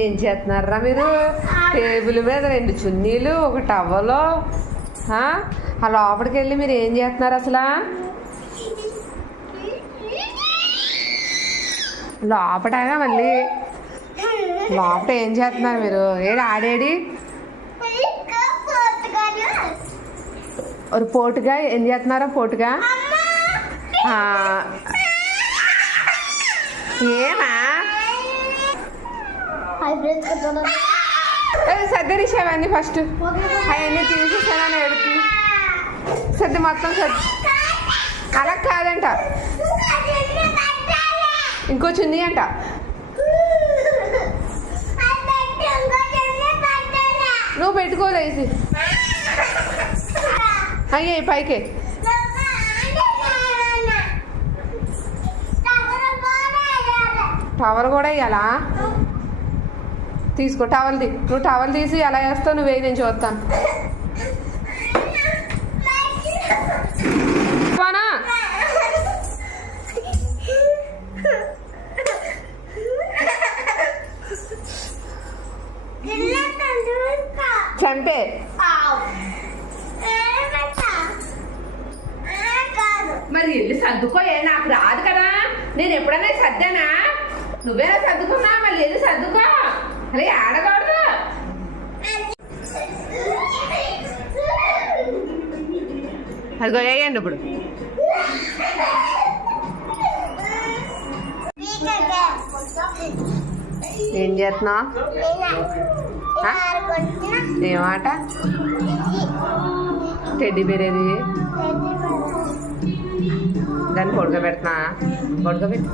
ఏం చేస్తున్నారా మీరు? టేబుల్ మీద 2 చున్నీలు, ఒక టవలు. ఆ లోపలికి వెళ్ళి మీరు ఏం చేస్తున్నారు అసలు? లోపటగా మళ్ళీ లోపల ఏం చేస్తున్నారు మీరు? ఏడు ఆడేడి ఒక పోటుగా ఏం చేస్తున్నారా? పోటుగా ఏమా సర్దరిసేవన్నీ ఫస్ట్ అవన్నీ తీసేసానని ఎడుతుంది. సర్ది మొత్తం సర్ది. అలా కాదంట, ఇంకో చున్నీ అంట. నువ్వు పెట్టుకోలేసి అయ్యే పైకి. టవల్ కూడా వేయాలా? తీసుకో టవల్ తీ. నువ్వు టవల్ తీసి ఎలా వేస్తావు నువ్వు వేయి, నేను చూస్తాను. చంపే మరి వెళ్ళి సర్దుకోయే, నాకు రాదు కదా. నేను ఎప్పుడైనా సర్దానా? నువ్వేనా సర్దుకున్నా? మళ్ళీ వెళ్ళి సర్దుకో. అరే ఆడకూడదు. అదిగో వేయండి ఇప్పుడు. ఏం చేస్తున్నావు? ఏమాట? టెడ్డీ బేర్ ఏది? దాన్ని పడుకోబెడుతున్నా. పడుకోబెట్టు,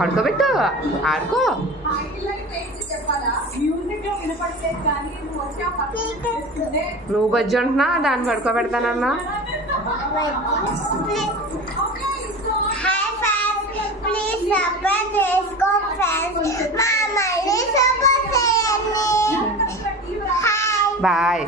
పడుకోబెట్టు, ఆడుకో. నువ్వు బజ్జి ఉంటున్నా, దాన్ని పడుకోబెడతానన్నా. బాయ్.